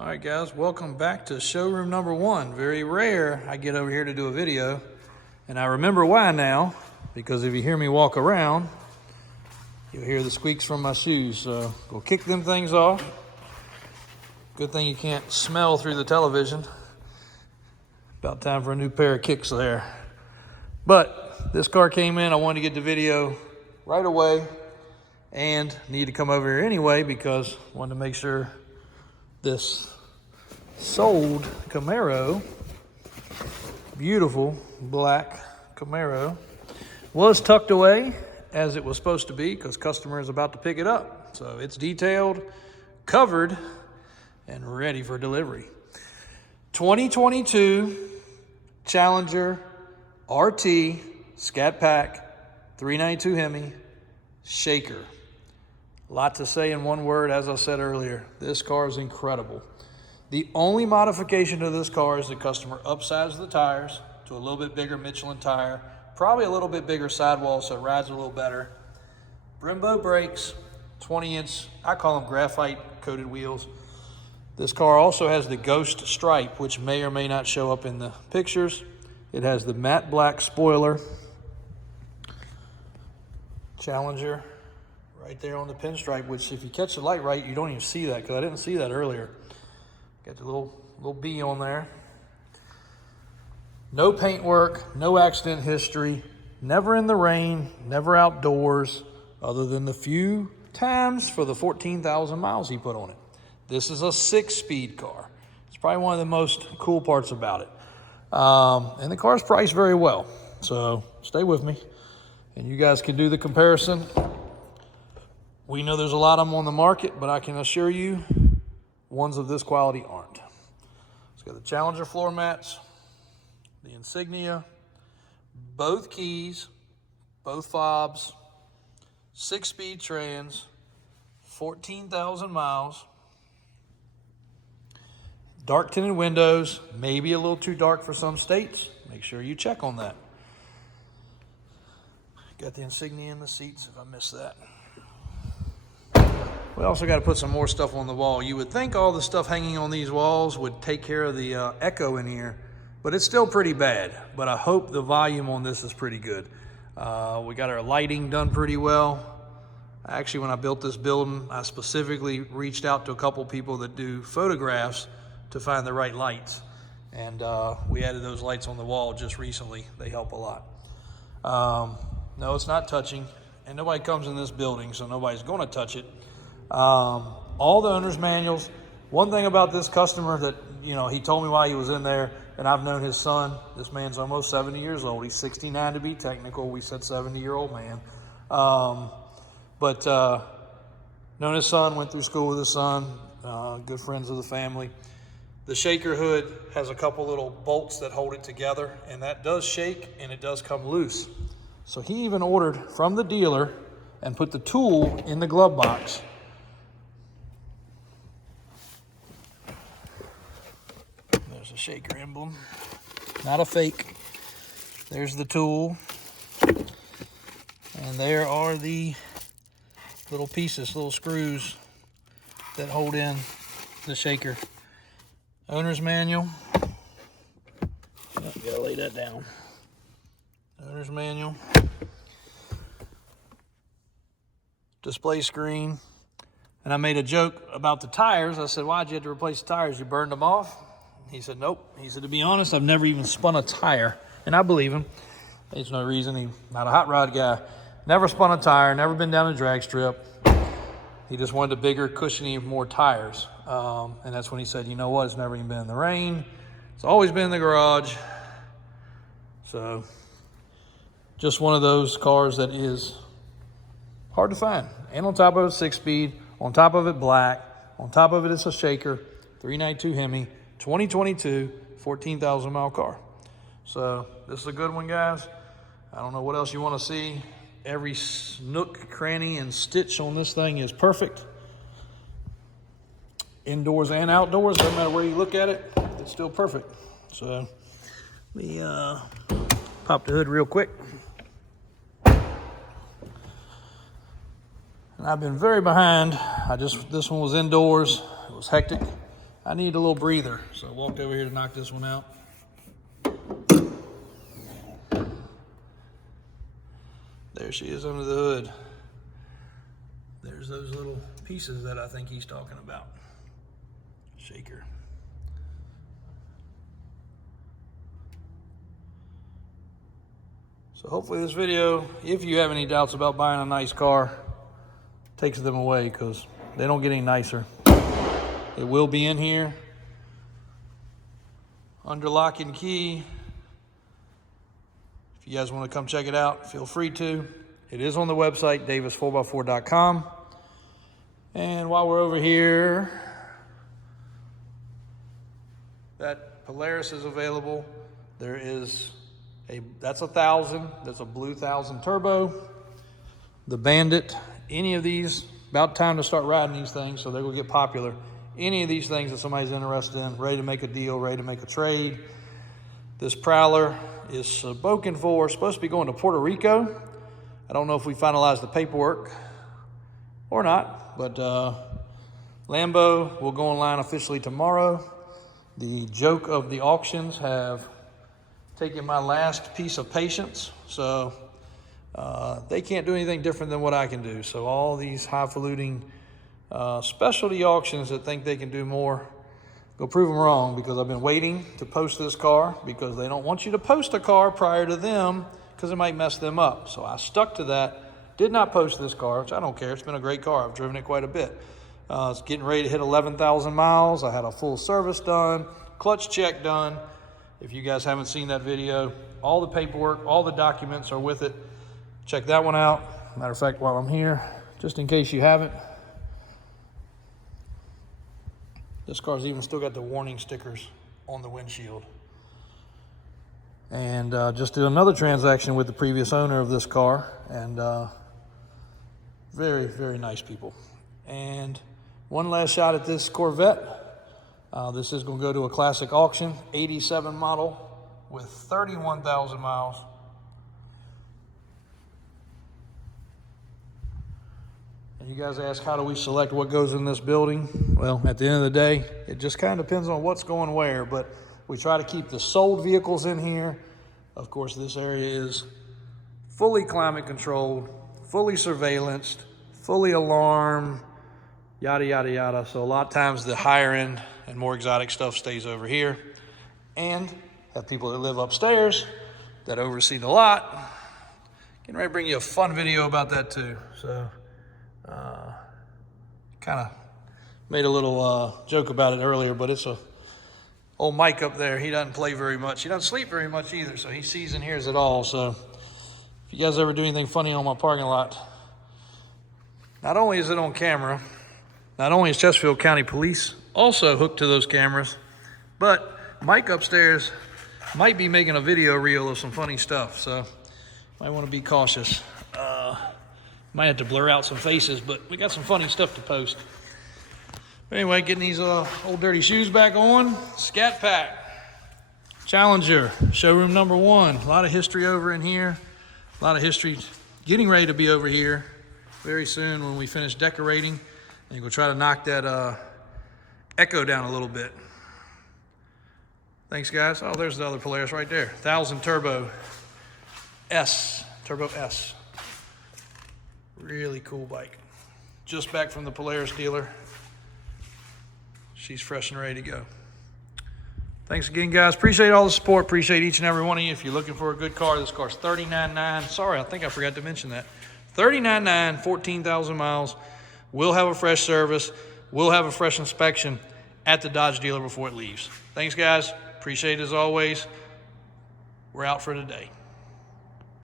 All right, guys, welcome back to showroom number one. Very rare I get over here to do a video, and I remember why now, because if you hear me walk around, you'll hear the squeaks from my shoes. So we'll kick them things off. Good thing you can't smell through the television. About time for a new pair of kicks there. But this car came in, I wanted to get the video right away, and need to come over here anyway because I wanted to make sure this sold Camaro, beautiful black Camaro, was tucked away as it was supposed to be because customer is about to pick it up. So it's detailed, covered, and ready for delivery. 2022 Challenger RT Scat Pack 392 Hemi Shaker. A lot to say in one word, as I said earlier. This car is incredible. The only modification to this car is the customer upsized the tires to a little bit bigger Michelin tire, probably a little bit bigger sidewall so it rides a little better. Brembo brakes, 20-inch, I call them graphite coated wheels. This car also has the ghost stripe, which may or may not show up in the pictures. It has the matte black spoiler. Challenger right there on the pinstripe, which if you catch the light right, you don't even see that because I didn't see that earlier. Got the little B on there. No paint work, no accident history, never in the rain, never outdoors, other than the few times for the 14,000 miles he put on it. This is a 6-speed car. It's probably one of the most cool parts about it. And the car's priced very well. So stay with me and you guys can do the comparison. We know there's a lot of them on the market, but I can assure you ones of this quality aren't. It's got the Challenger floor mats, the insignia, both keys, both fobs, 6-speed trans, 14,000 miles, dark tinted windows, maybe a little too dark for some states. Make sure you check on that. Got the insignia in the seats if I missed that. We also got to put some more stuff on the wall. You would think all the stuff hanging on these walls would take care of the echo in here, but it's still pretty bad. But I hope the volume on this is pretty good. We got our lighting done pretty well. Actually, when I built this building, I specifically reached out to a couple people that do photographs to find the right lights. And we added those lights on the wall just recently. They help a lot. No, it's not touching, and nobody comes in this building, so nobody's going to touch it. All the owner's manuals. One thing about this customer that, you know, he told me while he was in there, and I've known his son. This man's almost 70 years old. He's 69 to be technical. We said 70-year-old man. But known his son, went through school with his son, good friends of the family. The shaker hood has a couple little bolts that hold it together, and that does shake and it does come loose. So he even ordered from the dealer and put the tool in the glove box. There's a shaker emblem, not a fake. There's the tool. And there are the little pieces, little screws that hold in the shaker. Owner's manual. Oh, gotta lay that down. Owner's manual. Display screen. And I made a joke about the tires. I said, why'd you have to replace the tires? You burned them off? He said, nope. He said, to be honest, I've never even spun a tire. And I believe him. There's no reason. He's not a hot rod guy. Never spun a tire, never been down a drag strip. He just wanted a bigger, cushiony, more tires. And that's when he said, you know what, it's never even been in the rain. It's always been in the garage. So just one of those cars that is hard to find. And on top of it, 6-speed. On top of it, black. On top of it, it's a shaker. 392 Hemi, 2022, 14,000 mile car. So this is a good one, guys. I don't know what else you want to see. Every nook, cranny, and stitch on this thing is perfect. Indoors and outdoors, doesn't matter where you look at it, it's still perfect. So let me pop the hood real quick. And I've been very behind. This one was indoors. It was hectic. I need a little breather. So I walked over here to knock this one out. There she is under the hood. There's those little pieces that I think he's talking about. Shaker. So hopefully this video, if you have any doubts about buying a nice car, takes them away, because they don't get any nicer. It will be in here under lock and key. If you guys want to come check it out, feel free to. It is on the website, davis4x4.com. And while we're over here, that Polaris is available. There is that's 1,000. That's a blue 1,000 turbo. The Bandit, any of these, about time to start riding these things, so they will get popular. Any of these things that somebody's interested in, ready to make a deal, ready to make a trade. This Prowler is spoken for, supposed to be going to Puerto Rico. I don't know if we finalized the paperwork or not, but Lambo will go online officially tomorrow. The joke of the auctions have taken my last piece of patience, so they can't do anything different than what I can do. So all these highfalutin specialty auctions that think they can do more, go prove them wrong, because I've been waiting to post this car because they don't want you to post a car prior to them because it might mess them up. So I stuck to that, did not post this car, which I don't care. It's been a great car. I've driven it quite a bit. It's getting ready to hit 11,000 miles. I had a full service done, clutch check done. If you guys haven't seen that video, all the paperwork, all the documents are with it. Check that one out. Matter of fact, while I'm here, just in case you haven't, this car's even still got the warning stickers on the windshield. And just did another transaction with the previous owner of this car, and very, very nice people. And one last shot at this Corvette. This is going to go to a classic auction, 87 model with 31,000 miles. And you guys ask, how do we select what goes in this building? Well, at the end of the day, it just kind of depends on what's going where, but we try to keep the sold vehicles in here. Of course, this area is fully climate controlled, fully surveillanced, fully alarmed, yada, yada, yada. So a lot of times the higher end and more exotic stuff stays over here, and have people that live upstairs that oversee the lot. Getting ready to bring you a fun video about that too. So kind of made a little joke about it earlier, but it's a old Mike up there. He doesn't play very much. He doesn't sleep very much either, so he sees and hears it all. So if you guys ever do anything funny on my parking lot, not only is it on camera, not only is Chesterfield County Police also hooked to those cameras, but Mike upstairs might be making a video reel of some funny stuff, so might want to be cautious. Might have to blur out some faces, but we got some funny stuff to post. But anyway, getting these old dirty shoes back on. Scat Pack Challenger, showroom number 1. A lot of history over in here. A lot of history getting ready to be over here very soon when we finish decorating. And we'll try to knock that echo down a little bit. Thanks, guys. Oh, there's the other Polaris right there. 1,000 Turbo S. Turbo S. Really cool bike. Just back from the Polaris dealer. She's fresh and ready to go. Thanks again, guys. Appreciate all the support. Appreciate each and every one of you. If you're looking for a good car, this car's $39,900. Sorry, I think I forgot to mention that. $39,900, 14,000 miles. We'll have a fresh service. We'll have a fresh inspection at the Dodge dealer before it leaves. Thanks, guys. Appreciate it as always. We're out for today.